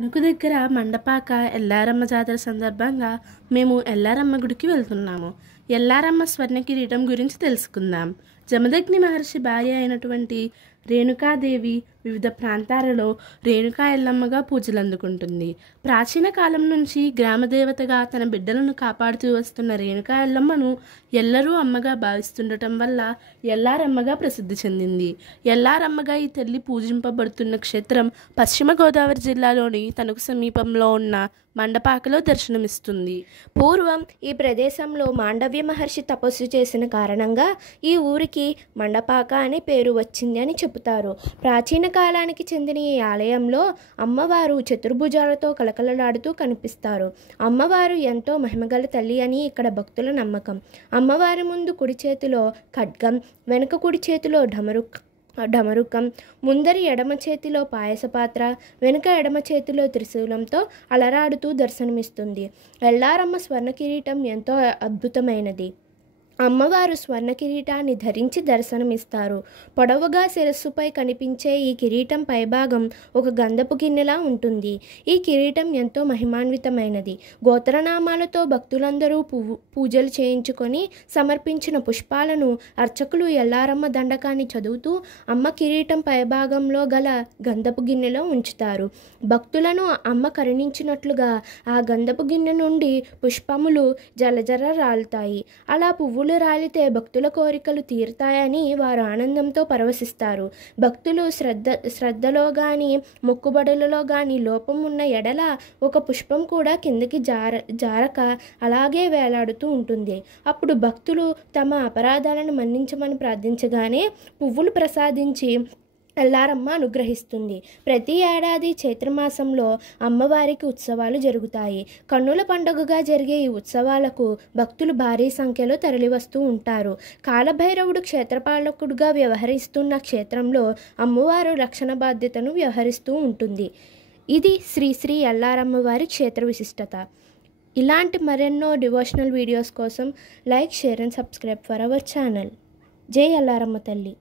తణుకు దగ్గర మండపాక ఎల్లారమ్మ జాతర సందర్భంగా మేము ఎల్లారమ్మ గుడికి వెళ్తున్నాము. ఎల్లారమ్మ స్వర్ణ కిరీటం గురించి తెలుసుకుందాం. జమదగ్ని మహర్షి భార్య అయినటువంటి రేణుకాదేవి వివిధ ప్రాంతాలలో రేణుకా ఎల్లమ్మగా పూజలు అందుకుంటుంది. ప్రాచీన కాలం నుంచి గ్రామదేవతగా తన బిడ్డలను కాపాడుతూ వస్తున్న రేణుకా ఎల్లమ్మను ఎల్లరూ అమ్మగా భావిస్తుండటం వల్ల ఎల్లారమ్మగా ప్రసిద్ధి చెందింది. ఎల్లారమ్మగా ఈ తల్లి పూజింపబడుతున్న క్షేత్రం పశ్చిమ గోదావరి జిల్లాలోని తణుకు సమీపంలో ఉన్న మండపాకలో దర్శనమిస్తుంది. పూర్వం ఈ ప్రదేశంలో మాండవ్య మహర్షి తపస్సు చేసిన కారణంగా ఈ ఊరికి మండపాక అనే పేరు వచ్చింది అని చెబుతారు. ప్రాచీన కాలానికి చెందిన ఈ ఆలయంలో అమ్మవారు చతుర్భుజాలతో కలకలలాడుతూ కనిపిస్తారు. అమ్మవారు ఎంతో మహిమగల తల్లి అని ఇక్కడ భక్తుల నమ్మకం. అమ్మవారి ముందు కుడి చేతిలో ఖడ్గం, వెనుక కుడి చేతిలో డమరుకం, ముందరి ఎడమ చేతిలో పాయస పాత్ర, వెనుక ఎడమ చేతిలో త్రిశూలంతో అలరాడుతూ దర్శనమిస్తుంది. ఎల్లారమ్మ స్వర్ణ కిరీటం ఎంతో అద్భుతమైనది. అమ్మవారు స్వర్ణ కిరీటాన్ని ధరించి దర్శనమిస్తారు. పొడవుగా శిరస్సుపై కనిపించే ఈ కిరీటం పైభాగం ఒక గంధపు గిన్నెలా ఉంటుంది. ఈ కిరీటం ఎంతో మహిమాన్వితమైనది. గోత్రనామాలతో భక్తులందరూ పూజలు చేయించుకొని సమర్పించిన పుష్పాలను అర్చకులు ఎల్లారమ్మ దండకాన్ని చదువుతూ అమ్మ కిరీటం పైభాగంలో గల గంధపు గిన్నెలో ఉంచుతారు. భక్తులను అమ్మ కరుణించినట్లుగా ఆ గంధపు గిన్నె నుండి పుష్పములు జలజర రాలుతాయి. అలా పువ్వులు రాలితే భక్తుల కోరికలు తీరుతాయని వారు ఆనందంతో పరవశిస్తారు. భక్తులు శ్రద్ధలో గాని మొక్కుబడులలో గాని లోపం ఉన్న ఎడల ఒక పుష్పం కూడా కిందకి జారక అలాగే వేలాడుతూ ఉంటుంది. అప్పుడు భక్తులు తమ అపరాధాలను మన్నించమని ప్రార్థించగానే పువ్వులు ప్రసాదించి ఎల్లారమ్మ అనుగ్రహిస్తుంది. ప్రతి ఏడాది చైత్రమాసంలో అమ్మవారికి ఉత్సవాలు జరుగుతాయి. కన్నుల పండుగగా జరిగే ఈ ఉత్సవాలకు భక్తులు భారీ సంఖ్యలో తరలివస్తూ ఉంటారు. కాలభైరవుడు క్షేత్రపాలకుడుగా వ్యవహరిస్తున్న క్షేత్రంలో అమ్మవారు రక్షణ బాధ్యతను వ్యవహరిస్తూ ఉంటుంది. ఇది శ్రీ ఎల్లారమ్మ వారి క్షేత్ర విశిష్టత. ఇలాంటి మరెన్నో డివోషనల్ వీడియోస్ కోసం like, share and subscribe for our channel. జై ఎల్లారమ్మ తల్లి.